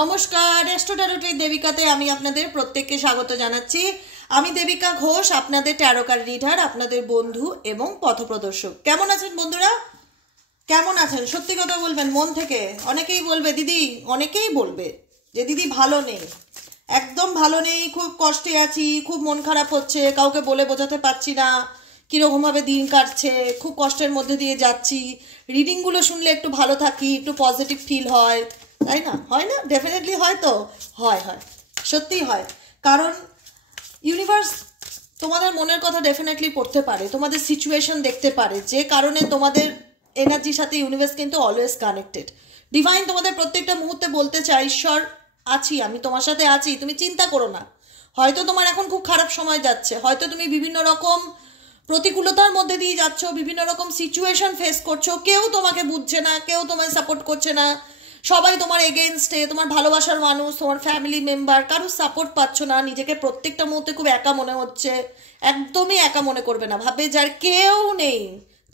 নমস্কার, astro tarot দেবিকাতে আমি আপনাদের প্রত্যেককে স্বাগত জানাচ্ছি। আমি দেবিকা ঘোষ, আপনাদের ট্যারো কার্ড রিডার, আপনাদের বন্ধু এবং পথপ্রদর্শক। কেমন আছেন বন্ধুরা? কেমন আছেন? সত্যি কথা বলবেন মন থেকে। অনেকেই বলবে দিদি, অনেকেই বলবে যে দিদি ভালো নেই, একদম ভালো নেই, খুব কষ্টে আছি, খুব মন খারাপ হচ্ছে, কাউকে বলে বোঝাতে পারছি না, কীরকমভাবে দিন কাটছে, খুব কষ্টের মধ্যে দিয়ে যাচ্ছি। রিডিংগুলো শুনলে একটু ভালো থাকি, একটু পজিটিভ ফিল হয়, তাই না? হয় না? ডেফিনেটলি হয় তো, হয়, সত্যিই হয়। কারণ ইউনিভার্স তোমাদের মনের কথা ডেফিনেটলি পড়তে পারে, তোমাদের সিচুয়েশন দেখতে পারে, যে কারণে তোমাদের এনার্জির সাথে ইউনিভার্স কিন্তু অলওয়েজ কানেক্টেড। ডিভাইন তোমাদের প্রত্যেকটা মুহূর্তে বলতে চাই, ঈশ্বর আছি, আমি তোমার সাথে আছি, তুমি চিন্তা করো না। হয়তো তোমার এখন খুব খারাপ সময় যাচ্ছে, হয়তো তুমি বিভিন্ন রকম প্রতিকূলতার মধ্যে দিয়ে যাচ্ছ, বিভিন্ন রকম সিচুয়েশন ফেস করছো, কেউ তোমাকে বুঝছে না, কেউ তোমায় সাপোর্ট করছে না, সবাই তোমার এগেনস্টে, তোমার ভালোবাসার মানুষ, তোমার ফ্যামিলি মেম্বার, কারোর সাপোর্ট পাচ্ছ না, নিজেকে প্রত্যেকটা মুহূর্তে খুব একা মনে হচ্ছে। একদমই একা মনে করবে না, ভাববে যার কেউ নেই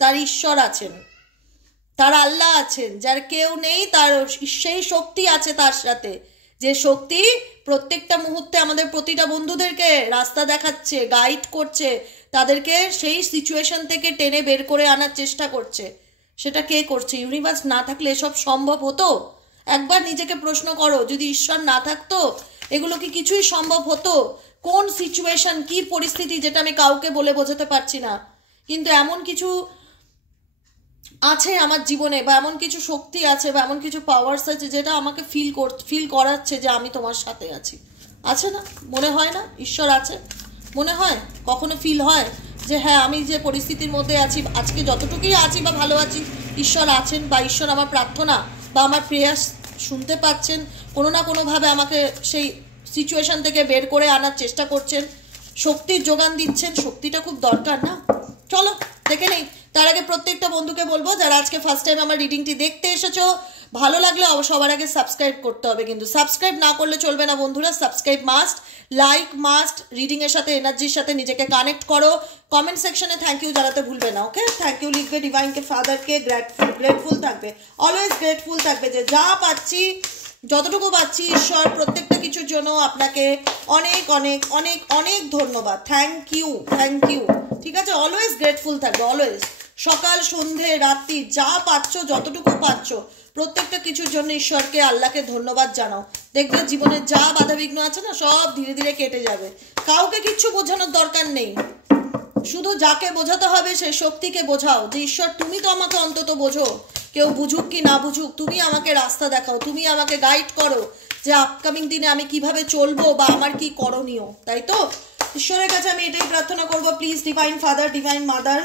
তার ঈশ্বর আছেন, তার আল্লাহ আছেন, যার কেউ নেই তার সেই শক্তি আছে তার সাথে, যে শক্তি প্রত্যেকটা মুহূর্তে আমাদের প্রতিটা বন্ধুদেরকে রাস্তা দেখাচ্ছে, গাইড করছে, তাদেরকে সেই সিচুয়েশন থেকে টেনে বের করে আনার চেষ্টা করছে। সেটা কে করছে? ইউনিভার্স না থাকলে এসব সম্ভব হতো? একবার নিজেকে প্রশ্ন করো, যদি ঈশ্বর না থাকতো এগুলো কি কিছুই সম্ভব হতো? কোন সিচুয়েশন, কি পরিস্থিতি, যেটা আমি কাউকে বলে বোঝাতে পারছি না, কিন্তু এমন কিছু আছে আমার জীবনে, বা এমন কিছু শক্তি আছে, বা এমন কিছু পাওয়ার্স আছে যেটা আমাকে ফিল করাচ্ছে যে আমি তোমার সাথে আছি। আছে না? মনে হয় না ঈশ্বর আছে? মনে হয়? কখনো ফিল হয় যে হ্যাঁ, আমি যে পরিস্থিতির মধ্যে আছি, আজকে যতটুকুই আছি বা ভালো আছি, ঈশ্বর আছেন, বা ঈশ্বর আমার প্রার্থনা বা আমার প্রেয়ার শুনতে পাচ্ছেন, কোনো না কোনোভাবে আমাকে সেই সিচুয়েশন থেকে বের করে আনার চেষ্টা করছেন, শক্তির যোগান দিচ্ছেন। শক্তিটা খুব দরকার না? চলো দেখে নেই। তার আগে প্রত্যেকটা বন্ধুকে বলবো, যারা আজকে ফার্স্ট টাইম আমার রিডিংটি দেখতে এসেছো, ভালো লাগলে সবার আগে সাবস্ক্রাইব করতে হবে, কিন্তু সাবস্ক্রাইব না করলে চলবে না বন্ধুরা। সাবস্ক্রাইব মাস্ট, লাইক মাস্ট, রিডিংয়ের সাথে এনার্জির সাথে নিজেকে কানেক্ট করো। কমেন্ট সেকশনে থ্যাংক ইউ জানাতে ভুলবে না, ওকে? থ্যাংক ইউ লিখবে, ডিভাইনকে, ফাদারকে গ্রেটফুল থাকবে, অলওয়েজ গ্রেটফুল থাকবে যে যা পাচ্ছি, যতটুকু পাচ্ছি, ঈশ্বর প্রত্যেকটা কিছুর জন্য আপনাকে অনেক অনেক অনেক অনেক ধন্যবাদ। থ্যাংক ইউ, ঠিক আছে? অলওয়েজ গ্রেটফুল থাকবে, অলওয়েজ। সকাল সন্ধে রাত্রি যা পাচ্ছ, যতটুকু পাচ্ছ, প্রত্যেকটা কিছুর জন্য ঈশ্বরকে, আল্লাহকে ধন্যবাদ জানাও। দেখবে জীবনে যা বাধাবিঘ্ন আছে না, সব ধীরে ধীরে কেটে যাবে। কাউকে কিচ্ছু বোঝানোর দরকার নেই, শুধু যাকে বোঝাতে হবে সেই শক্তিকে বোঝাও যে ঈশ্বর তুমি তো আমাকে অন্তত বোঝো, কেউ বুঝুক কি না বুঝুক, তুমি আমাকে রাস্তা দেখাও, তুমি আমাকে গাইড করো যে আপকামিং দিনে আমি কিভাবে চলবো বা আমার কি করণীয়। তাই তো ঈশ্বরের কাছে আমি এটাই প্রার্থনা করব, please divine father, divine mother,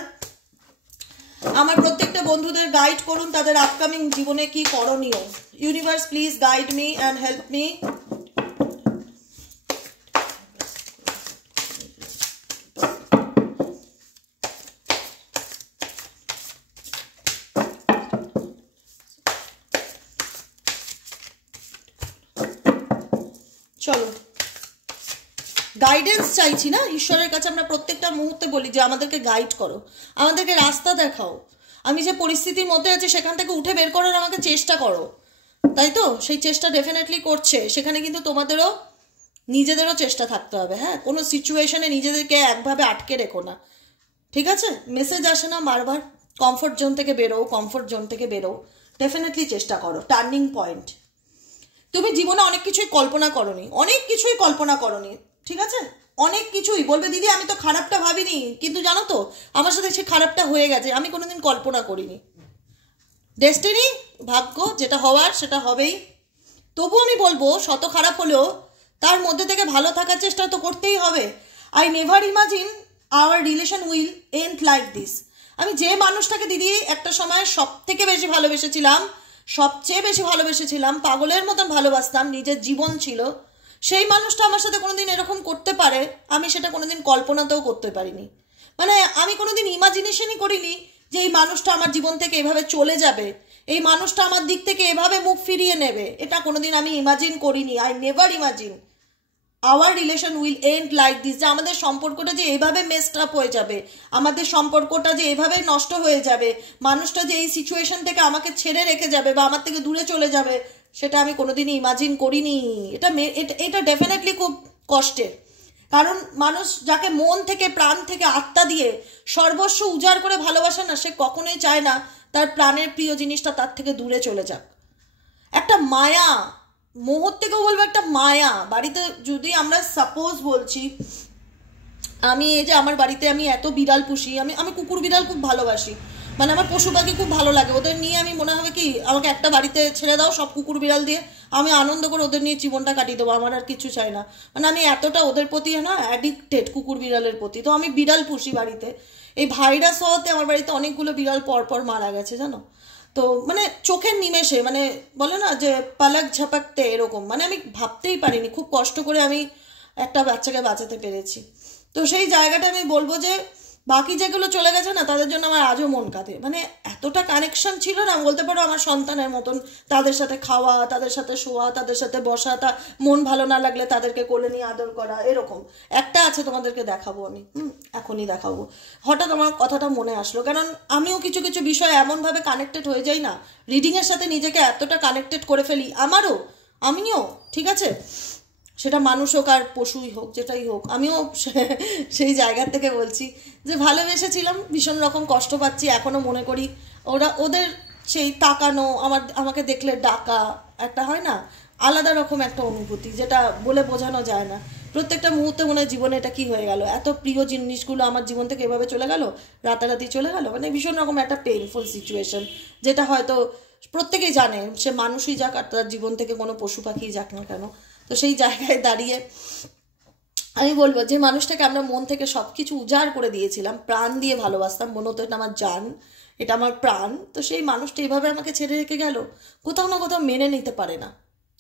আমার প্রত্যেকটা বন্ধুদের গাইড করুন তাদের আপকামিং জীবনে কি করণীয়। Universe please guide me and help me. চলো, গাইডেন্স চাইছি না ঈশ্বরের কাছে। আমরা প্রত্যেকটা মুহূর্তে বলি যে আমাদেরকে গাইড করো, আমাদেরকে রাস্তা দেখাও, আমি যে পরিস্থিতির মধ্যে আছি সেখান থেকে উঠে বের করার আমাকে চেষ্টা করো। তাই তো? সেই চেষ্টা ডেফিনেটলি করছে। সেখানে কিন্তু তোমাদেরও নিজেদেরও চেষ্টা থাকতে হবে। হ্যাঁ, কোনো সিচুয়েশনে নিজেদেরকে একভাবে আটকে রেখো না, ঠিক আছে? মেসেজ আসে না বারবার, কমফোর্ট জোন থেকে বেরো, ডেফিনেটলি চেষ্টা করো। টার্নিং পয়েন্ট, তুমি জীবনে অনেক কিছুই কল্পনা করনি, ঠিক আছে? অনেক কিছুই বলবে দিদি আমি তো খারাপটা ভাবিনি, কিন্তু জানো তো আমার সাথে সে খারাপটা হয়ে গেছে, আমি কোনোদিন কল্পনা করিনি। ডেস্টিনি, ভাগ্য, যেটা হওয়ার সেটা হবেই। তবু আমি বলবো, শত খারাপ হলেও তার মধ্যে থেকে ভালো থাকার চেষ্টা তো করতেই হবে। I never imagine our relation will end like this. আমি যে মানুষটাকে দিদি একটা সময় সবচেয়ে বেশি ভালোবেসেছিলাম, পাগলের মতন ভালোবাসতাম, নিজের জীবন ছিল, সেই মানুষটা আমার সাথে কোনোদিন এরকম করতে পারে, আমি সেটা কোনোদিন কল্পনাতেও করতে পারিনি। মানে আমি কোনোদিন ইমাজিনেশনই করিনি যে এই মানুষটা আমার জীবন থেকে এভাবে চলে যাবে, এই মানুষটা আমার দিক থেকে এভাবে মুখ ফিরিয়ে নেবে, এটা কোনোদিন আমি ইমাজিন করিনি। I never imagine our relation will end like this, যে আমাদের সম্পর্কটা যে এইভাবে মেসড আপ হয়ে যাবে, আমাদের সম্পর্কটা যে এভাবে নষ্ট হয়ে যাবে, মানুষটা যে এই সিচুয়েশন থেকে আমাকে ছেড়ে রেখে যাবে বা আমার থেকে দূরে চলে যাবে, সেটা আমি কোনোদিনই ইমাজিন করিনি। এটা ডেফিনেটলি খুব কষ্টের, কারণ মানুষ যাকে মন থেকে প্রাণ থেকে আত্মা দিয়ে সর্বস্ব উজাড় করে ভালোবাসে না, সে কখনোই চায় না তার প্রাণের প্রিয় জিনিসটা তার থেকে দূরে চলে যাক। একটা মায়া, মোহর থেকেও বলবো একটা মায়া। বাড়িতে যদি আমরা সাপোজ বলছি, আমি এই যে আমার বাড়িতে আমি এত বিড়াল পুষি, আমি কুকুর বিড়াল খুব ভালোবাসি, মানে আমার পশু পাখি খুব ভালো লাগে। ওদের নিয়ে আমি মনে হবে কি আমাকে একটা বাড়িতে ছেড়ে দাও সব কুকুর বিড়াল দিয়ে, আমি আনন্দ করে ওদের নিয়ে জীবনটা কাটিয়ে দেবো, আমার আর কিছু চাই না। মানে আমি এতটা ওদের প্রতি না অ্যাডিক্টেড কুকুর বিড়ালের প্রতি। তো আমি বিড়াল পুষি বাড়িতে। এই ভাইরাস হওয়াতে আমার বাড়িতে অনেকগুলো বিড়াল পরপর মারা গেছে জানো। তো মানে চোখের নিমেষে, মানে বলে না যে পালক ঝাপাকতে, এরকম মানে আমি ভাবতেই পারিনি খুব কষ্ট করে আমি একটা বাচ্চাকে বাঁচাতে পেরেছি। তো সেই জায়গাটা আমি বলবো যে বাকি যেগুলো চলে গেছে না, তাদের জন্য আমার আজও মন কাঁদে। মানে এতটা কানেকশন ছিল না, বলতে পারো আমার সন্তানের মতন। তাদের সাথে খাওয়া, তাদের সাথে শোয়া, তাদের সাথে বসা, মন ভালো না লাগলে তাদেরকে কোলে নিয়ে আদর করা, এরকম একটা আছে, তোমাদেরকে দেখাবো আমি, এখনই দেখাবো। হঠাৎ আমার কথাটা মনে আসলো, কারণ আমিও কিছু কিছু বিষয় এমনভাবে কানেক্টেড হয়ে যাই না, রিডিংয়ের সাথে নিজেকে এতটা কানেক্টেড করে ফেলি। আমিও ঠিক আছে, সেটা মানুষ হোক আর পশুই হোক, যেটাই হোক, আমিও সেই জায়গা থেকে বলছি যে ভালোবেসেছিলাম, ভীষণ রকম কষ্ট পাচ্ছি এখনও মনে করি। ওদের সেই তাকানো, আমাকে দেখলে ডাকা, একটা হয় না আলাদা রকম একটা অনুভূতি, যেটা বলে বোঝানো যায় না। প্রত্যেকটা মুহূর্তে মনে হয় জীবনে এটা কি হয়ে গেল, এত প্রিয় জিনিসগুলো আমার জীবন থেকে এভাবে চলে গেল, রাতারাতি চলে গেল। মানে ভীষণ রকম একটা পেইনফুল সিচুয়েশন, যেটা হয়তো প্রত্যেকেই জানে, সে মানুষই যাক আর তার জীবন থেকে কোনো পশু পাখিই যাক না কেন। তো সেই জায়গায় দাঁড়িয়ে আমি বলবো যে মানুষটাকে আমরা মন থেকে সব কিছু উজাড় করে দিয়েছিলাম, প্রাণ দিয়ে ভালোবাসতাম, মনে হতো এটা আমার জান, এটা আমার প্রাণ। তো সেই মানুষটা এইভাবে আমাকে ছেড়ে রেখে গেল, কোথাও না কোথাও মেনে নিতে পারে না।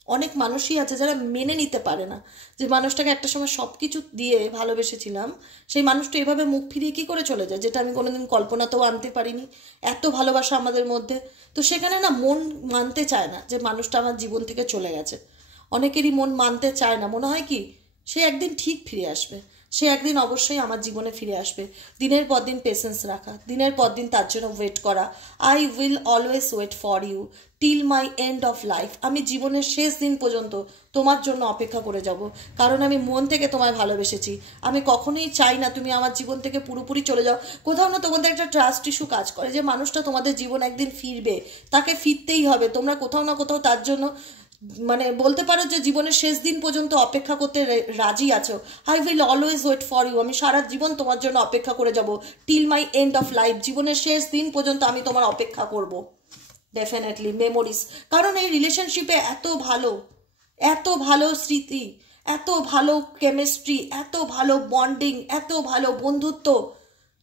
অনেক মানুষই আছে যারা মেনে নিতে পারে না যে মানুষটাকে একটা সময় সব কিছু দিয়ে ভালোবেসেছিলাম, সেই মানুষটা এভাবে মুখ ফিরিয়ে কী করে চলে যায়, যেটা আমি কোনোদিন কল্পনাতেও আনতে পারিনি। এত ভালোবাসা আমাদের মধ্যে, তো সেখানে না মন মানতে চায় না যে মানুষটা আমার জীবন থেকে চলে গেছে। অনেকেরই মন মানতে চায় না, মনে হয় কি সে একদিন ঠিক ফিরে আসবে, সে একদিন অবশ্যই আমার জীবনে ফিরে আসবে। দিনের পর দিন পেশেন্স রাখা, দিনের পর দিন তার জন্য ওয়েট করা। I will always wait for you till my end of life. আমি জীবনের শেষ দিন পর্যন্ত তোমার জন্য অপেক্ষা করে যাব, কারণ আমি মন থেকে তোমায় ভালোবেসেছি। আমি কখনোই চাই না তুমি আমার জীবন থেকে পুরোপুরি চলে যাও। কোথাও না তোমাদের একটা ট্রাস্ট ইস্যু কাজ করে যে মানুষটা তোমাদের জীবন একদিন ফিরবে, তাকে ফিরতেই হবে। তোমরা কোথাও না কোথাও তার জন্য মানে বলতে পারো যে জীবনের শেষ দিন পর্যন্ত অপেক্ষা করতে রাজি আছো। I will always wait for you, আমি সারা জীবন তোমার জন্য অপেক্ষা করে যাব, till my end of life, জীবনের শেষ দিন পর্যন্ত আমি তোমার অপেক্ষা করব। ডেফিনেটলি মেমোরিজ, কারণ এই রিলেশনশিপে এত ভালো স্মৃতি, এত ভালো কেমিস্ট্রি, এত ভালো বন্ডিং, এত ভালো বন্ধুত্ব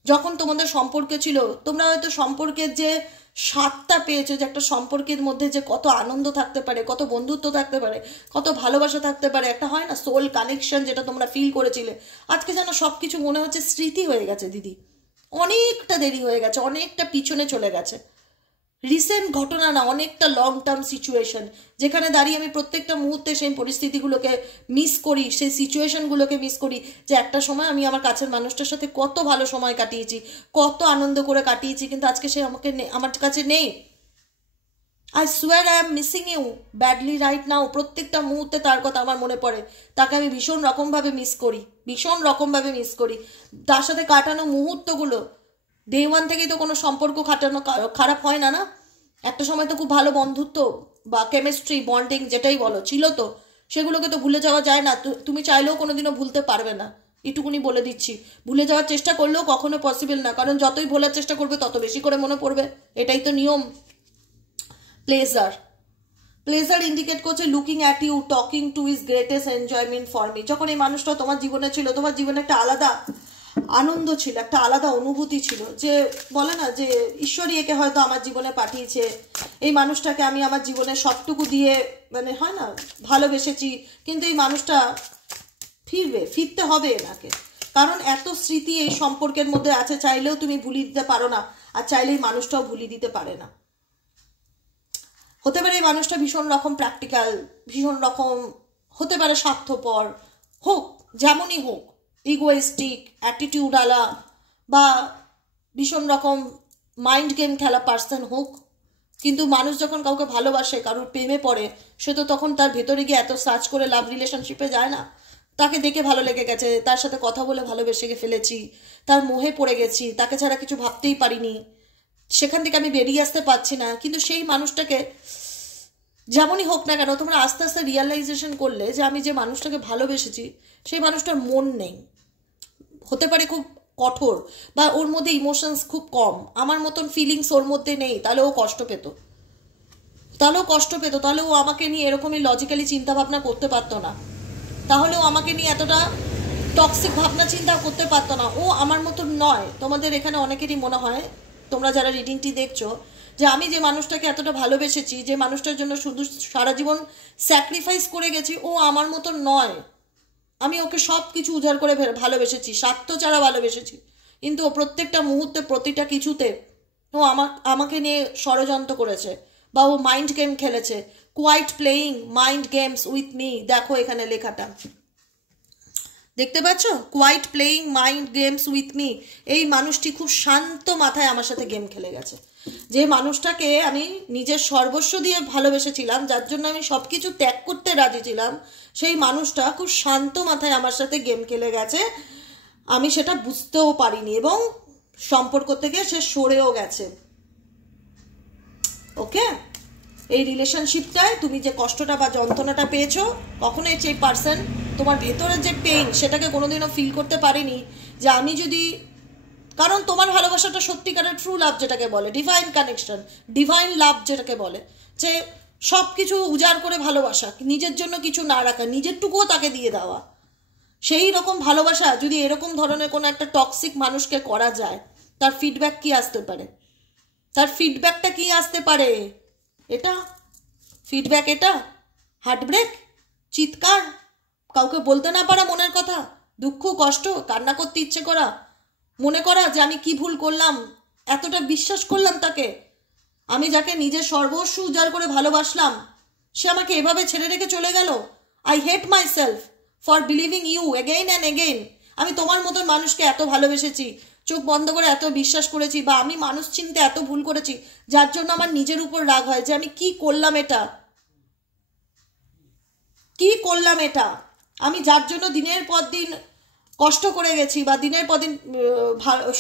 যখন তোমাদের সম্পর্কে ছিল। তোমরা হয়তো সম্পর্কের যে স্বাদটা পেয়েছো, যে একটা সম্পর্কের মধ্যে যে কত আনন্দ থাকতে পারে, কত বন্ধুত্ব থাকতে পারে, কত ভালোবাসা থাকতে পারে, একটা হয় না সোল কানেকশন, যেটা তোমরা ফিল করেছিলে, আজকে যেন সব কিছু মনে হচ্ছে স্মৃতি হয়ে গেছে দিদি। অনেকটা দেরি হয়ে গেছে, অনেকটা পিছনে চলে গেছে। রিসেন্ট ঘটনা না, অনেকটা লং টার্ম সিচুয়েশন, যেখানে দাঁড়িয়ে আমি প্রত্যেকটা মুহূর্তে সেই পরিস্থিতিগুলোকে মিস করি, সেই সিচুয়েশনগুলোকে মিস করি, যে একটা সময় আমি আমার কাছের মানুষটার সাথে কত ভালো সময় কাটিয়েছি, কত আনন্দ করে কাটিয়েছি, কিন্তু আজকে সে আমার কাছে নেই। I swear I am missing you badly right now. প্রত্যেকটা মুহূর্তে তার কথা আমার মনে পড়ে, তাকে আমি ভীষণ রকমভাবে মিস করি। তার সাথে কাটানো মুহূর্তগুলো, ডে ওয়ান থেকেই তো কোনো সম্পর্ক খারাপ হয় না, একটা সময় তো খুব ভালো বন্ধুত্ব বা কেমিস্ট্রি বন্ডিং যেটাই বলো ছিল, তো সেগুলোকে তো ভুলে যাওয়া যায় না। তুমি চাইলেও কোনোদিনও ভুলতে পারবে না, এটুকুনি বলে দিচ্ছি। ভুলে যাওয়ার চেষ্টা করলেও কখনো পসিবল না, কারণ যতই ভোলার চেষ্টা করবে তত বেশি করে মনে পড়বে, এটাই তো নিয়ম। প্লেজার ইন্ডিকেট করছে looking at you, talking to is greatest enjoyment for me. যখন এই মানুষটা তোমার জীবনে ছিল, তোমার জীবনে একটা আলাদা আনন্দ ছিল, একটা আলাদা অনুভূতি ছিল, যে বলে না যে ঈশ্বরই একে হয়তো আমার জীবনে পাঠিয়েছে, এই মানুষটাকে আমি আমার জীবনে সবটুকু দিয়ে মানে হয় না ভালোবেসেছি, কিন্তু এই মানুষটা ফিরতে হবে এনাকে, কারণ এত স্মৃতি এই সম্পর্কের মধ্যে আছে, চাইলেও তুমি ভুলিয়ে দিতে পারো না, আর চাইলেই মানুষটাও ভুলিয়ে দিতে পারে না। হতে পারে এই মানুষটা ভীষণ রকম প্র্যাকটিক্যাল, ভীষণ রকম হতে পারে স্বার্থপর, হোক যেমনই হোক, ইগোয়েস্টিক অ্যাটিটিউড আলা, বা ভীষণ রকম মাইন্ড গেম খেলা পার্সন হোক, কিন্তু মানুষ যখন কাউকে ভালোবাসে, কারোর প্রেমে পড়ে, সে তো তখন তার ভেতরে গিয়ে এত সার্চ করে লাভ রিলেশনশিপে যায় না। তাকে দেখে ভালো লেগে গেছে, তার সাথে কথা বলে ভালোবেসে ফেলেছি, তার মোহে পড়ে গেছি, তাকে ছাড়া কিছু ভাবতেই পারিনি, সেখান থেকে আমি বেরিয়ে আসতে পারছি না। কিন্তু সেই মানুষটাকে যেমনই হোক না কেন, তোমরা আস্তে আস্তে রিয়ালাইজেশন করলে যে আমি যে মানুষটাকে ভালোবেসেছি সেই মানুষটার মন নেই, হতে পারে খুব কঠোর, বা ওর মধ্যে ইমোশনস খুব কম, আমার মতন ফিলিংস ওর মধ্যে নেই, তাহলে ও কষ্ট পেত, তাহলে ও আমাকে নিয়ে এরকমই লজিক্যালি চিন্তা ভাবনা করতে পারতো না, তাহলে ও আমাকে নিয়ে এতটা টক্সিক ভাবনা চিন্তা করতে পারতো না। ও আমার মতন নয়। তোমাদের এখানে অনেকেরই মনে হয়, তোমরা যারা রিডিংটি দেখছো, যে আমি যে মানুষটাকে এতটা ভালোবেসেছি, যে মানুষটার জন্য শুধু সারা জীবন স্যাক্রিফাইস করে গেছি, ও আমার মতন নয়। আমি ওকে সব কিছু উজাড় করে ভালোবেসেছি, স্বার্থ ছাড়া ভালোবেসেছি, কিন্তু ও প্রত্যেকটা মুহূর্তে, প্রতিটা কিছুতে ও আমাকে নিয়ে ষড়যন্ত্র করেছে, বা ও মাইন্ড গেম খেলেছে। Quite playing mind games with me, দেখো এখানে লেখাটা দেখতে পাচ্ছ, quite playing mind games with me. এই মানুষটি খুব শান্ত মাথায় আমার সাথে গেম খেলে গেছে। যে মানুষটাকে আমি নিজের সর্বস্ব দিয়ে ভালোবেসেছিলাম, যার জন্য আমি সব কিছু ত্যাগ করতে রাজি ছিলাম, সেই মানুষটা খুব শান্ত মাথায় আমার সাথে গেম খেলে গেছে। আমি সেটা বুঝতেও পারিনি, এবং সম্পর্ক থেকে সে সরেও গেছে। ওকে, এই রিলেশনশিপটায় তুমি যে কষ্টটা বা যন্ত্রণাটা পেয়েছো, কখনোই সেই পার্সন তোমার ভেতরের যে পেইন সেটাকে কোনোদিনও ফিল করতে পারিনি। যে আমি যদি, কারণ তোমার ভালোবাসাটা সত্যিকারের ট্রু লাভ যেটাকে বলে, ডিভাইন কানেকশন, ডিভাইন লাভ যেটাকে বলে, যে সব কিছু উজাড় করে ভালোবাসা, নিজের জন্য কিছু না রাখা, নিজেরটুকুও তাকে দিয়ে দেওয়া, সেই রকম ভালোবাসা যদি এরকম ধরনের কোনো একটা টক্সিক মানুষকে করা যায়, তার ফিডব্যাক কি আসতে পারে? তার ফিডব্যাকটা কি আসতে পারে? এটা ফিডব্যাক, এটা হার্টব্রেক, চিৎকার, কাউকে বলতে না পারা মনের কথা, দুঃখ, কষ্ট, কান্না করতে ইচ্ছে করা, মনে করা যে আমি কি ভুল করলাম, এতটা বিশ্বাস করলাম তাকে, আমি যাকে নিজের সর্বস্ব উজাড় করে ভালোবাসলাম, সে আমাকে এভাবে ছেড়ে রেখে চলে গেল। I hate my self for believing you again and again. আমি তোমার মতন মানুষকে এত ভালোবেসেছি, চোখ বন্ধ করে এত বিশ্বাস করেছি, বা আমি মানুষ চিনতে এত ভুল করেছি, যার জন্য আমার নিজের উপর রাগ হয় যে আমি কি করলাম এটা, কি করলাম এটা। আমি যার জন্য দিনের পর দিন কষ্ট করে গেছি, বা দিনের পর দিন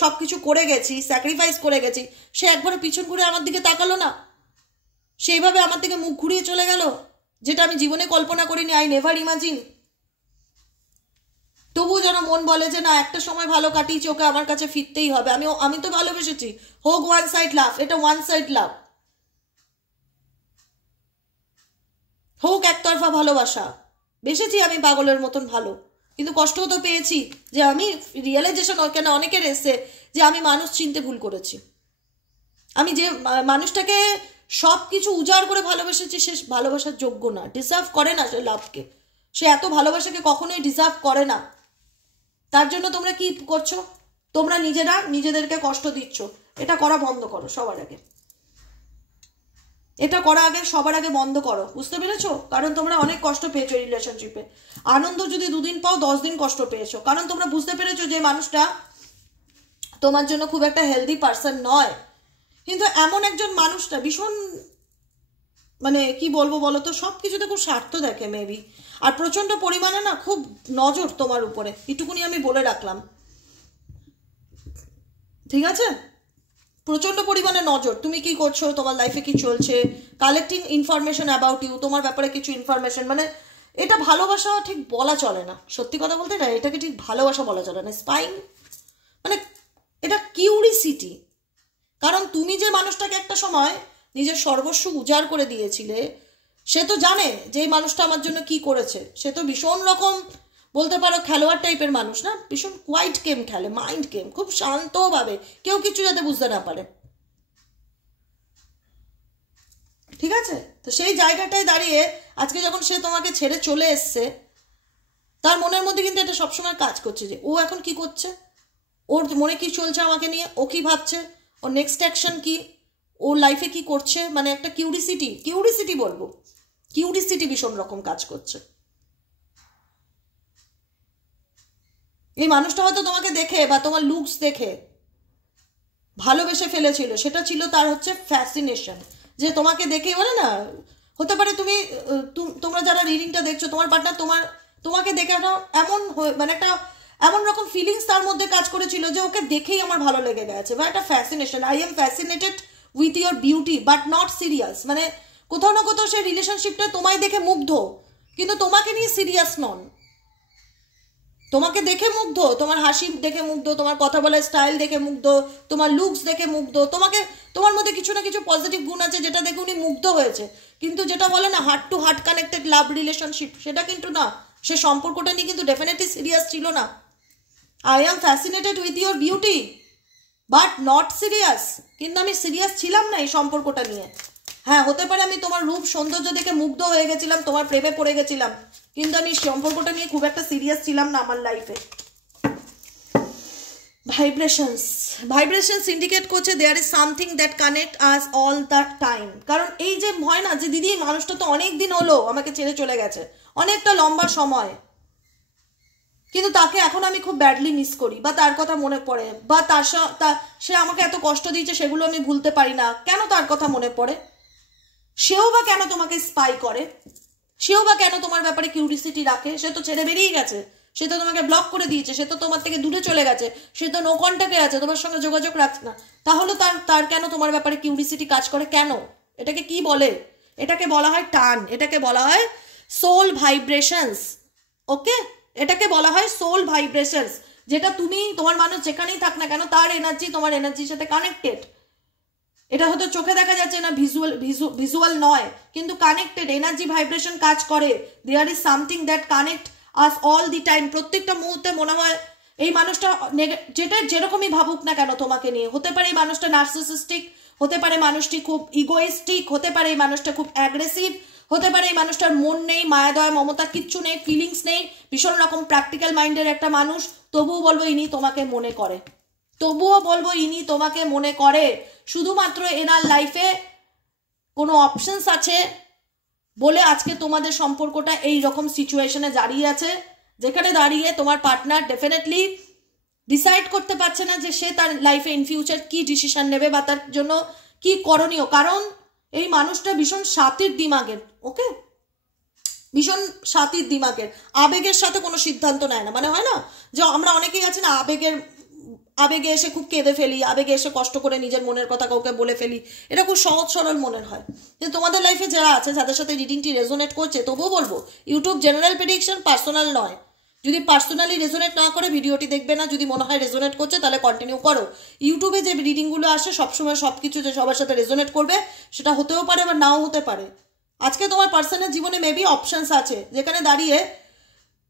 সব কিছু করে গেছি, স্যাক্রিফাইস করে গেছি, সে একবার পিছন ঘুরে আমার দিকে তাকালো না, সেইভাবে আমার দিকে মুখ ঘুরিয়ে চলে গেল, যেটা আমি জীবনে কল্পনা করিনি, আই নেভার ইমাজিন। তবুও যেন মন বলে যে না, একটা সময় ভালো কাটিয়েছি, ওকে আমার কাছে ফিরতেই হবে। আমি তো ভালোবেসেছি, হোক ওয়ান সাইড লাভ, এটা ওয়ান সাইড লাভ, হোক একতরফা ভালোবাসা, বেসেছি আমি পাগলের মতন ভালো, কিন্তু কষ্টও তো পেয়েছি। যে আমি রিয়েলাইজেশন কেন অনেকের এসছে যে আমি মানুষ চিনতে ভুল করেছি, আমি যে মানুষটাকে সব কিছু উজাড় করে ভালোবেসেছি, সে ভালোবাসার যোগ্য না, ডিজার্ভ করে না সে লাভকে, সে এত ভালোবাসাকে কখনোই ডিজার্ভ করে না। তার জন্য তোমরা কি করছো? তোমরা নিজেরা নিজেদেরকে কষ্ট দিচ্ছ। এটা করা বন্ধ করো সবার আগে, এটা করা আগে সবার আগে বন্ধ করো, বুঝতে পেরেছো? কারণ তোমরা অনেক কষ্ট পেয়েছো রিলেশনশিপে। আনন্দ যদি 2 দিন পাও, 10 দিন কষ্ট পেয়েছো, কারণ তোমরা বুঝতে পেরেছো যে মানুষটা তোমার জন্য খুব একটা হেলদি পার্সন নয়। কিন্তু এমন একজন মানুষটা ভীষণ, মানে কি বলবো বলো তো, সব কিছুতে খুব স্বার্থ দেখে মেবি, আর প্রচন্ড পরিমাণে না খুব নজর তোমার উপরে, এটুকুনি আমি বলে রাখলাম, ঠিক আছে? প্রচন্ড পরিমাণে নজর, তুমি কি করছো, তোমার লাইফে কি চলছে, কালেক্টিং ইনফরমেশন অ্যাবাউট ইউ, তোমার ব্যাপারে কিছু ইনফরমেশন, মানে এটা ভালোবাসা ঠিক বলা চলে না, সত্যি কথা বলতে না, এটাকে ঠিক ভালোবাসা বলা চলে না, স্পাইং, মানে এটা কিউরিসিটি। কারণ তুমি যে মানুষটাকে একটা সময় নিজের সর্বস্ব উজাড় করে দিয়েছিলে, সে তো জানে যে এই মানুষটা আমার জন্য কি করেছে। সে তো ভীষণ রকম বলতে পারো খেলোয়াড় টাইপের মানুষ না, ভীষণ কোয়াইট গেম খেলে, মাইন্ড গেম, খুব শান্তভাবে, কেউ কিছু যাতে বুঝতে না পারে, ঠিক আছে? তো সেই জায়গাটায় দাঁড়িয়ে আজকে যখন সে তোমাকে ছেড়ে চলে এসছে, তার মনের মধ্যে কিন্তু এটা সবসময় কাজ করছে যে ও এখন কি করছে, ওর মনে কি চলছে আমাকে নিয়ে, ও কি ভাবছে, ওর নেক্সট অ্যাকশন কি, ওর লাইফে কি করছে, মানে একটা কিউরিসিটি বলবো, কিউরিসিটি ভীষণ রকম কাজ করছে। এই মানুষটা হয়তো তোমাকে দেখে বা তোমার লুকস দেখে ভালোবেসে ফেলেছিল, সেটা ছিল তার হচ্ছে ফ্যাসিনেশন, যে তোমাকে দেখেই বলে না, হতে পারে তুমি তোমরা যারা রিডিংটা দেখছো, তোমার পার্টনার তোমাকে দেখে একটা এমন মানে একটা এমন রকম ফিলিংস তার মধ্যে কাজ করেছিল যে ওকে দেখেই আমার ভালো লেগে গেছে, বা একটা fascination, I am fascinated with your beauty but not serious. মানে কোথাও না কোথাও সেই রিলেশনশিপটা তোমায় দেখে মুগ্ধ, কিন্তু তোমাকে নিয়ে সিরিয়াস নন। তোমাকে দেখে মুগ্ধ, তোমার হাসি দেখে মুগ্ধ, তোমার কথা বলার স্টাইল দেখে মুগ্ধ, তোমার লুকস দেখে মুগ্ধ, তোমার মধ্যে কিছু না কিছু পজিটিভ গুণ আছে যেটা দেখে উনি মুগ্ধ হয়েছে। কিন্তু যেটা বলে না heart to heart connected love relationship, সেটা কিন্তু না, সে সম্পর্কটা নিয়ে কিন্তু ডেফিনেটলি সিরিয়াস ছিল না। I am fascinated with your beauty but not serious, কিন্তু আমি সিরিয়াস ছিলাম না এই সম্পর্কটা নিয়ে। হ্যাঁ, হতে পারে আমি তোমার রূপ সৌন্দর্য দেখে মুগ্ধ হয়ে গেছিলাম, তোমার প্রেমে পড়ে গেছিলাম, কিন্তু আমি সম্পর্কটা নিয়ে খুব একটা সিরিয়াস ছিলাম না আমার লাইফে। ভাইব্রেশনস ইন্ডিকেট করছে there is something that connect us all the time. কারণ এই যে হয় না যে দিদি মানুষটা তো অনেক দিন হলো আমাকে ছেড়ে চলে গেছে, অনেকটা লম্বা সময়, কিন্তু তাকে এখন আমি খুব ব্যাডলি মিস করি, বা তার কথা মনে পড়ে, বা সে আমাকে এত কষ্ট দিয়েছে সেগুলো আমি ভুলতে পারি না। কেন তার কথা মনে পড়ে? সেও বা কেন তোমাকে স্পাই করে? সেও বা কেন তোমার ব্যাপারে কিউরিসিটি রাখে? সে তো ছেড়ে বেরিয়ে গেছে, সে তো তোমাকে ব্লক করে দিয়েছে, সে তো তোমার থেকে দূরে চলে গেছে, সে তো নো কন্ট্যাক্টে আছে, তোমার সঙ্গে যোগাযোগ রাখছে না। তাহলে তার কেন তোমার ব্যাপারে কিউরিসিটি কাজ করে? কেন? এটাকে কি বলে? এটাকে বলা হয় টান, এটাকে বলা হয় সোল ভাইব্রেশনস। ওকে, এটাকে বলা হয় সোল ভাইব্রেশনস, যেটা তুমি তোমার মানুষ যেখানেই থাক না কেন তার এনার্জি তোমার এনার্জির সাথে কানেক্টেড। এটা হয়তো চোখে দেখা যাচ্ছে না, ভিজুয়াল নয়, কিন্তু কানেক্টেড, এনার্জি ভাইব্রেশন কাজ করে। There is something that connect us all the time. প্রত্যেকটা মুহূর্তে মনে হয় এই মানুষটা যেটা যেরকমই ভাবুক না কেন তোমাকে নিয়ে, হতে পারে এই মানুষটা নার্সিসিস্টিক, হতে পারে মানুষটি খুব ইগোইস্টিক, হতে পারে এই মানুষটা খুব অ্যাগ্রেসিভ, হতে পারে এই মানুষটার মন নেই, মায়া দয়া মমতা কিচ্ছু নেই, ফিলিংস নেই, ভীষণ রকম প্র্যাকটিক্যাল মাইন্ডের একটা মানুষ, তবুও বলবো ইনি তোমাকে মনে করে, তবুও বলবো ইনি তোমাকে মনে করে। শুধুমাত্র এনার লাইফে কোনো অপশনস আছে বলে আজকে তোমাদের সম্পর্কটা এই রকম সিচুয়েশনে দাঁড়িয়ে আছে, যেখানে দাঁড়িয়ে তোমার পার্টনার ডেফিনেটলি ডিসাইড করতে পারছে না যে সে তার লাইফে ইন ফিউচার কি ডিসিশন নেবে বা তার জন্য কি করণীয়। কারণ এই মানুষটা ভীষণ সাতির দিমাগের, ওকে, ভীষণ সাতির দিমাগের, আবেগের সাথে কোনো সিদ্ধান্ত নেয় না। মানে হয় না যে আমরা অনেকেই আছে না, আবেগে এসে খুব কেঁদে ফেলি, আবেগে এসে কষ্ট করে নিজের মনের কথা কাউকে বলে ফেলি, এটা খুব সহজ সরল মনের হয়। কিন্তু তোমাদের লাইফে যারা আছে, যাদের সাথে রিডিংটি রেজোনেট করছে, তবুও বলবো ইউটিউব জেনারেল প্রেডিকশন, পার্সোনাল নয়। যদি পার্সোনালি রেজোনেট না করে ভিডিওটি দেখবে না, যদি মনে হয় রেজোনেট করছে তাহলে কন্টিনিউ করো। ইউটিউবে যে রিডিংগুলো আসে সবসময় সব কিছু যে সবার সাথে রেজোনেট করবে সেটা হতেও পারে বা নাও হতে পারে। আজকে তোমার পার্সোনাল জীবনে মেবি অপশনস আছে, যেখানে দাঁড়িয়ে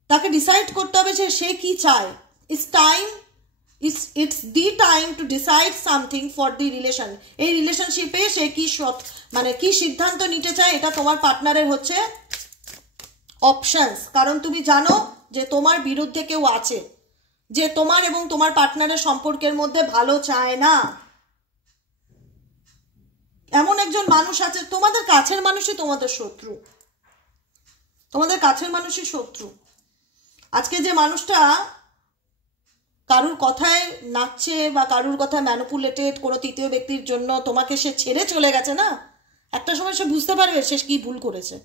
তাকে ডিসাইড করতে হবে যে সে কি চায়। It's the time to decide something for the relation. এই রিলেশনশিপে সে কি মানে কি সিদ্ধান্ত নিতে চায়, এটা তোমার পার্টনারের হচ্ছে অপশনস। কারণ তুমি জানো যে তোমার বিরুদ্ধে কেউ আছে, যে তোমার এবং তোমার পার্টনারের সম্পর্কের মধ্যে ভালো চায় না। এমন একজন মানুষ আছে, তোমাদের কাছের মানুষই তোমাদের শত্রু, তোমাদের কাছের মানুষই শত্রু। আজকে যে মানুষটা কারুর কথায় নাচছে বা কারুর কথায় ম্যানিপুলেটেড, কোনো তৃতীয় ব্যক্তির জন্য তোমাকে সে ছেড়ে চলে গেছে না, একটা সময় সে বুঝতে পারবে সে কি ভুল করেছে।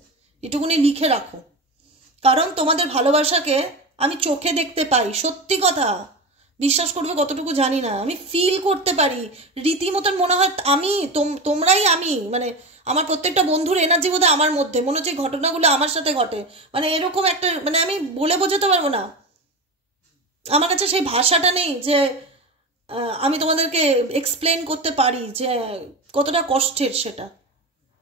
এটুকুনি লিখে রাখো, কারণ তোমাদের ভালোবাসাকে আমি চোখে দেখতে পাই। সত্যি কথা, বিশ্বাস করবে কতটুকু জানি না, আমি ফিল করতে পারি রীতিমতন। মনে হয় তোমরাই আমি, মানে আমার প্রত্যেকটা বন্ধুর এনার্জি বোধহয় আমার মধ্যে, মনে হচ্ছে ঘটনাগুলো আমার সাথে ঘটে। মানে এরকম একটা, মানে আমি বলে বোঝাতে পারবো না, আমার কাছে সেই ভাষাটা নেই যে আমি তোমাদেরকে এক্সপ্লেন করতে পারি যে কতটা কষ্টের সেটা।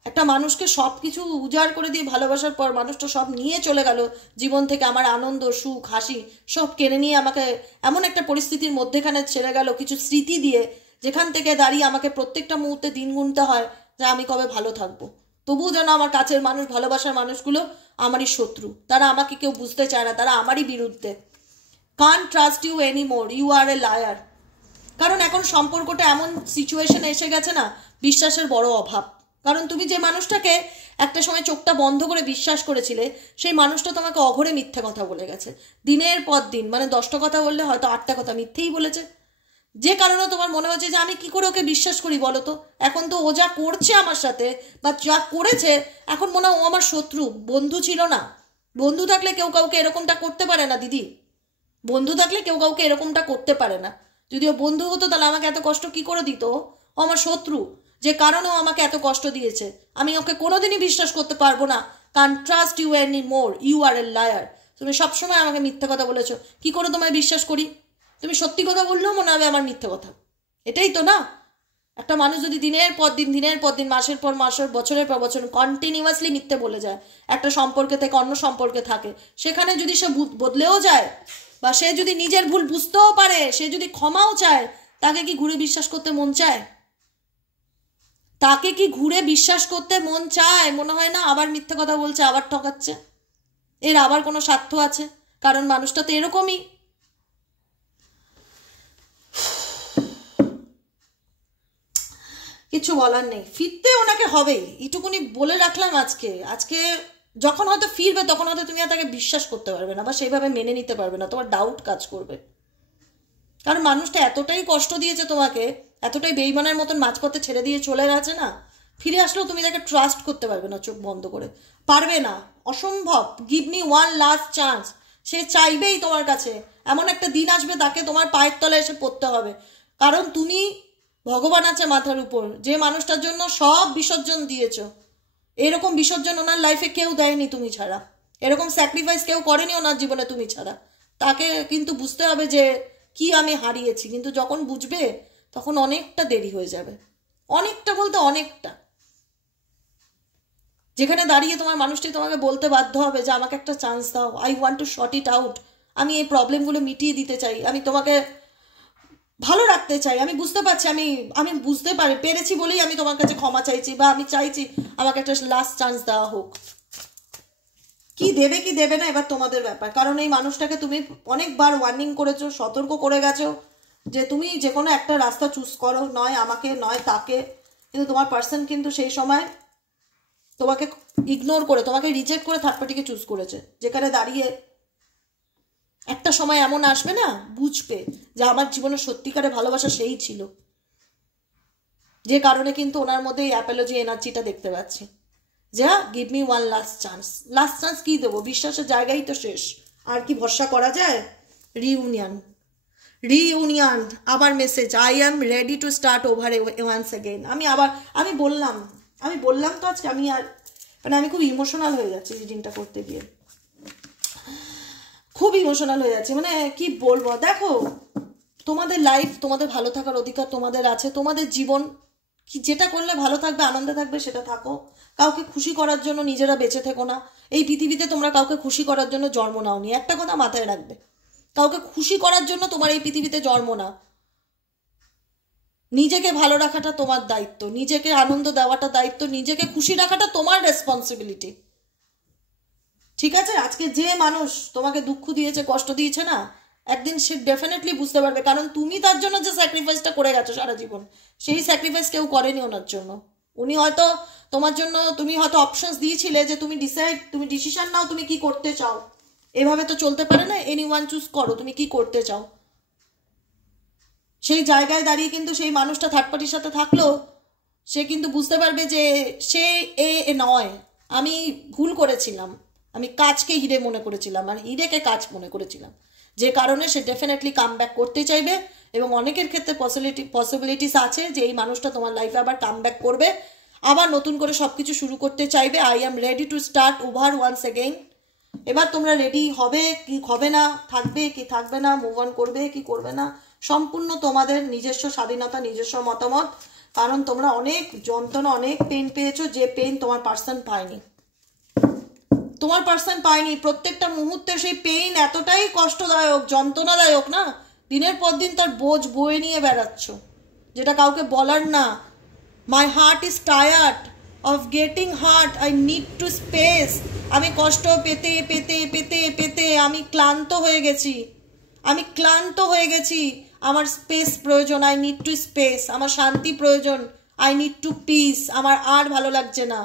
একটা মানুষকে সব কিছু উজাড় করে দিয়ে ভালোবাসার পর মানুষটা সব নিয়ে চলে গেল জীবন থেকে, আমার আনন্দ সুখ হাসি সব কেড়ে নিয়ে আমাকে এমন একটা পরিস্থিতির মধ্যেখানে ছেড়ে গেল কিছু স্মৃতি দিয়ে, যেখান থেকে দাঁড়িয়ে আমাকে প্রত্যেকটা মুহূর্তে দিন গুনতে হয় যে আমি কবে ভালো থাকবো। তবুও যেন আমার কাছের মানুষ, ভালোবাসার মানুষগুলো আমারই শত্রু, তারা আমাকে কেউ বুঝতে চায় না, তারা আমারই বিরুদ্ধে। Can't trust you anymore, you are a liar. কারণ এখন সম্পর্কটা এমন সিচুয়েশনে এসে গেছে না, বিশ্বাসের বড় অভাব। কারণ তুমি যে মানুষটাকে একটা সময় চোখটা বন্ধ করে বিশ্বাস করেছিলে, সেই মানুষটা তোমাকে অঘরে মিথ্যে কথা বলে গেছে দিনের পর দিন। মানে 10টা কথা বললে হয়তো 8টা কথা মিথ্যেই বলেছে। যে কারণে তোমার মনে হচ্ছে যে আমি কি করে ওকে বিশ্বাস করি বলো তো। এখন তো ও যা করছে আমার সাথে বা যা করেছে, এখন মনে হয় ও আমার শত্রু। বন্ধু ছিল না? বন্ধু থাকলে কেউ কাউকে এরকমটা করতে পারে না দিদি। বন্ধু থাকলে কেউ কাউকে এরকমটা করতে পারে না। যদি ও বন্ধু হতো তাহলে আমাকে এত কষ্ট কি করে দিত? ও আমার শত্রু, যে কারণে ও আমাকে এত কষ্ট দিয়েছে। আমি ওকে কোনোদিনই বিশ্বাস করতে পারবো না। Can't trust you any more, you are a liar. তুমি সবসময় আমাকে মিথ্যে কথা বলেছো, কি করে তোমায় বিশ্বাস করি? তুমি সত্যি কথা বললেও মনে হবে আমার মিথ্যে কথা। এটাই তো না? একটা মানুষ যদি দিনের পর দিন, মাসের পর মাস, বছরের পর বছর কন্টিনিউয়াসলি মিথ্যে বলে যায়, একটা সম্পর্কে থেকে অন্য সম্পর্কে থাকে, সেখানে যদি সে বদলেও যায় বা সে যদি নিজের ভুল বুঝতেও পারে, সে যদি ক্ষমাও চায়, তাকে কি ঘুরে বিশ্বাস করতে মন চায়? তাকে কি ঘুরে বিশ্বাস করতে মন চায়? মনে হয় না আবার মিথ্যে কথা বলছে, আবার ঠকাচ্ছে, এর আবার কোনো স্বার্থ আছে। কারণ মানুষটা তো এরকমই। কিছু বলার নেই, ফিরতে ওনাকে হবেই, এইটুকুনি বলে রাখলাম। আজকে যখন হয়তো ফিরবে তখন হয়তো তুমি আর তাকে বিশ্বাস করতে পারবে না বা সেইভাবে মেনে নিতে পারবে না, তোমার ডাউট কাজ করবে। কারণ মানুষটা এতটাই কষ্ট দিয়েছে তোমাকে, এতটাই বেইমানের মতন মাঝপথে ছেড়ে দিয়ে চলে গেছে না, ফিরে আসলেও তুমি তাকে ট্রাস্ট করতে পারবে না চোখ বন্ধ করে, পারবে না, অসম্ভব। Give me one last chance. সে চাইবেই তোমার কাছে, এমন একটা দিন আসবে তাকে তোমার পায়ের তলায় এসে পড়তে হবে। কারণ তুমি ভগবান আছে মাথার উপর, যে মানুষটার জন্য সব বিসর্জন দিয়েছো, এরকম বিসর্জন ওনার লাইফে কেউ দেয়নি তুমি ছাড়া, এরকম স্যাক্রিফাইস কেউ করেনি ওনার জীবনে তুমি ছাড়া। তাকে কিন্তু বুঝতে হবে যে কি আমি হারিয়েছি, কিন্তু যখন বুঝবে তখন অনেকটা দেরি হয়ে যাবে, অনেকটা বলতে অনেকটা। যেখানে দাঁড়িয়ে তোমার মানুষটি তোমাকে বলতে বাধ্য হবে যে আমাকে একটা চান্স দাও, I want to short it out, আমি এই প্রবলেমগুলো মিটিয়ে দিতে চাই, আমি তোমাকে ভালো রাখতে চাই, আমি বুঝতে পারছি, আমি বুঝতে পেরেছি বলেই আমি তোমার কাছে ক্ষমা চাইছি, বা আমি চাইছি আমাকে একটা লাস্ট চান্স দেওয়া হোক। কি দেবে কি দেবে না এবার তোমাদের ব্যাপার। কারণ এই মানুষটাকে তুমি অনেকবার ওয়ার্নিং করেছো, সতর্ক করে গেছো যে তুমি যে কোনো একটা রাস্তা চুজ করো, নয় আমাকে নয় তাকে। কিন্তু তোমার পার্সন কিন্তু সেই সময় তোমাকে ইগনোর করে, তোমাকে রিজেক্ট করে থার্ড পার্টিকে চুজ করেছে। যেখানে দাঁড়িয়ে একটা সময় এমন আসবে না, বুঝবে যে আমার জীবনে সত্যিকারে ভালোবাসা সেই ছিল, যে কারণে কিন্তু ওনার মধ্যে এই অ্যাপোলজি এনার্জিটা দেখতে পাচ্ছি। যা give me one last chance. Last chance কি দেবো? বিশ্বাসের জায়গায় তো শেষ, আর কি ভরসা করা যায়? রিউনিয়ন আবার message, I am ready to start over once again. আমি বললাম তো আজকে আমি আর আমি খুব ইমোশনাল হয়ে যাচ্ছি রিডিংটা করতে গিয়ে, খুব ইমোশনাল হয়ে যাচ্ছে। কি বলবো, দেখো তোমাদের লাইফ, তোমাদের ভালো থাকার অধিকার তোমাদের আছে, তোমাদের জীবন কি যেটা করলে ভালো থাকবে, আনন্দে থাকবে সেটা থাকো। কাউকে খুশি করার জন্য নিজেরা বেঁচে থেকো না। এই পৃথিবীতে তোমরা কাউকে খুশি করার জন্য জন্ম নাওনি, একটা কথা মাথায় রাখবে, কাউকে খুশি করার জন্য তোমার এই পৃথিবীতে জন্ম না। নিজেকে ভালো রাখাটা তোমার দায়িত্ব, নিজেকে আনন্দ দেওয়াটা দায়িত্ব, নিজেকে খুশি রাখাটা তোমার রেসপন্সিবিলিটি, ঠিক আছে? আজকে যে মানুষ তোমাকে দুঃখ দিয়েছে, কষ্ট দিয়েছে না, একদিন সে ডেফিনেটলি বুঝতে পারবে। কারণ তুমি তার জন্য যে স্যাক্রিফাইসটা করে গেছো সারা জীবন, সেই স্যাক্রিফাইস কেউ করেনি ওনার জন্য। উনি হয়তো তোমার জন্য, তুমি হয়তো অপশনস দিয়েছিলে যে তুমি ডিসিশন নাও তুমি কি করতে চাও। এভাবে তো চলতে পারে না, এনি ওয়ান চুজ করো তুমি কি করতে চাও। সেই জায়গায় দাঁড়িয়ে কিন্তু সেই মানুষটা থার্ড পার্টির সাথে থাকলেও সে কিন্তু বুঝতে পারবে যে সে এ নয়, আমি ভুল করেছিলাম, আমি কাজকে হিরে মনে করেছিলাম আর হিরেকে কাজ মনে করেছিলাম, যে কারণে সে ডেফিনেটলি কাম ব্যাক করতে চাইবে। এবং অনেকের ক্ষেত্রে পসিবিলিটিস আছে যে এই মানুষটা তোমার লাইফে আবার কাম ব্যাক করবে, আবার নতুন করে সব কিছু শুরু করতে চাইবে। I am ready to start over once again. এবার তোমরা রেডি হবে কি হবে না, থাকবে কি থাকবে না, মুভ অন করবে কি করবে না, সম্পূর্ণ তোমাদের নিজস্ব স্বাধীনতা, নিজস্ব মতামত। কারণ তোমরা অনেক যন্ত্রণা, অনেক পেন পেয়েছো, যে পেন তোমার পার্সন পায়নি, তোমার পার্সন পায়নি। প্রত্যেকটা মুহূর্তে সেই পেইন এতটাই কষ্টদায়ক, যন্ত্রণাদায়ক না, দিনের পর দিন তার বোঝ বয়ে নিয়ে বেড়াচ্ছ, যেটা কাউকে বলার না। My heart is tired of getting heart, I need to space. আমি কষ্ট পেতে পেতে পেতে পেতে আমি ক্লান্ত হয়ে গেছি, আমার স্পেস প্রয়োজন, আই নিড টু স্পেস। আমার শান্তি প্রয়োজন, আই নিড টু পিস। আমার আর ভালো লাগছে না,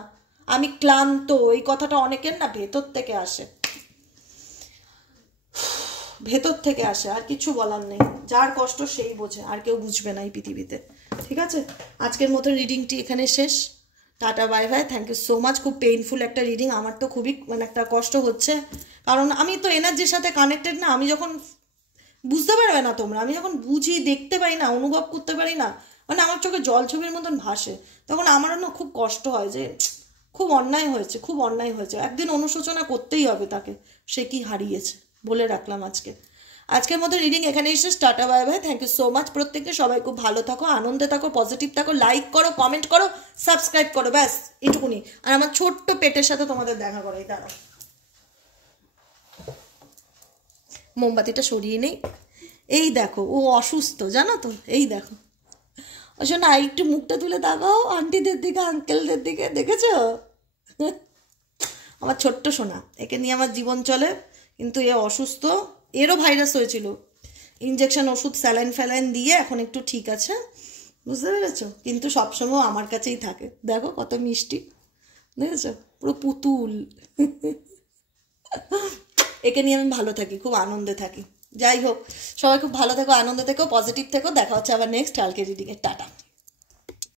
আমি ক্লান্ত। এই কথাটা অনেকের না ভেতর থেকে আসে। ভেতর থেকে আসে, আর কিছু বলার নেই। যার কষ্ট সেই বোঝে, আর কেউ বুঝবে না এই পৃথিবীতে। ঠিক আছে, আজকের মতো রিডিংটি এখানে শেষ। Tata, bye bye, thank you so much. খুব পেইনফুল একটা রিডিং, আমার তো খুবই মানে একটা কষ্ট হচ্ছে, কারণ আমি তো এনার্জির সাথে কানেক্টেড না। আমি যখন বুঝতে পারবে না তোমরা, আমি যখন বুঝি, দেখতে পাই না, অনুভব করতে পারি না, মানে আমার চোখে জল ছবির মতন ভাসে, তখন আমারও না খুব কষ্ট হয় যে খুব অন্যায় হয়েছে, খুব অন্যায় হয়েছে। একদিন অনুশোচনা করতেই হবে তাকে, সে কি হারিয়েছে। বলে রাখলাম আজকের মতো রিডিং এখানেই শেষ। Tata, bye bye, thank you so much প্রত্যেককে। সবাই খুব ভালো থাকো, আনন্দে থাকো, পজিটিভ থাকো, লাইক করো, কমেন্ট করো, সাবস্ক্রাইব করো, ব্যাস এটুকুনি। আর আমার ছোট্ট পেটের সাথে তোমাদের দেখা করাই। দাঁড়াও, মোমবাতিটা সরিয়ে নেই। এই দেখো, ও অসুস্থ জানো তো, এই দেখো। শোনা, একটু মুখটা তুলে তাকাও আন্টিদের দিকে, আঙ্কেলদের দিকে, দেখেছো? আমার ছোট্ট সোনা, একে নিয়ে আমার জীবন চলে, কিন্তু এ অসুস্থ। এরও ভাইরাস হয়েছিল, ইঞ্জেকশন, ওষুধ, স্যালাইন ফ্যালাইন দিয়ে এখন একটু ঠিক আছে, বুঝতে পেরেছো? কিন্তু সবসময় আমার কাছেই থাকে। দেখো কত মিষ্টি, দেখেছো? পুরো পুতুল। একে নিয়ে আমি ভালো থাকি, খুব আনন্দে থাকি। যাই হোক, সবাই খুব ভালো থেকো, আনন্দে থেকো, পজিটিভ থেকো। দেখা হচ্ছে আবার নেক্সট কালকে রিডিংয়ে। টাটা।